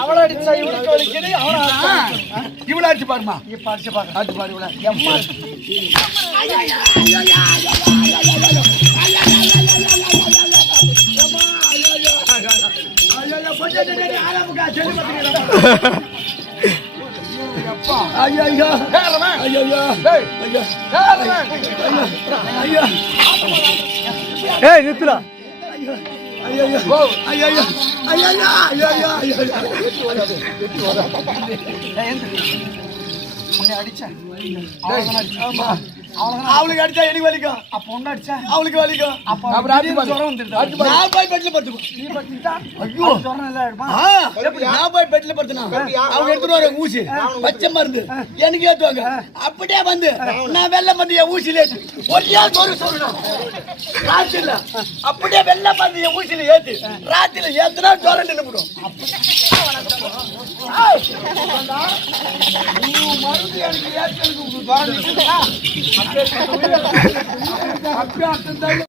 அவளை அடிச்சா இவளுக்கு வலிக்குது, இவளை அடிச்சு பாருமா. இப்ப அடிச்சு பாக்க அடிச்சு பாரு இவளை. எம்மா நிறுத்துறா. அவளுக்கு அடிச்சா எனக்கு வலிக்கும். அப்ப ஒண்ணு அடிச்சா அவளுக்கு வலிக்கும். அப்ப ஜுரம் வந்துருது. நான் போய் பெட்ல படுத்துக்கோ. நீ படுத்துட்டா ஐயோ ஜுரம் இல்ல எடுப்பா. நான் போய் பெட்ல படுத்துனா அவங்க எடுத்துட்டு வர ஊசி பச்சை மருந்து எனக்கு ஏத்துவாங்க. அப்படியே வந்து நான் வெள்ளை மருந்து என் ஊசியில ஏத்து ஒரே சொல்லணும். ராத்திரில அப்படியே வெள்ளை மருந்து என் ஊசியில ஏத்து ராத்திரில ஏத்துனா ஜுரம் நின்று விடும். மருந்து எனக்கு ஏத்து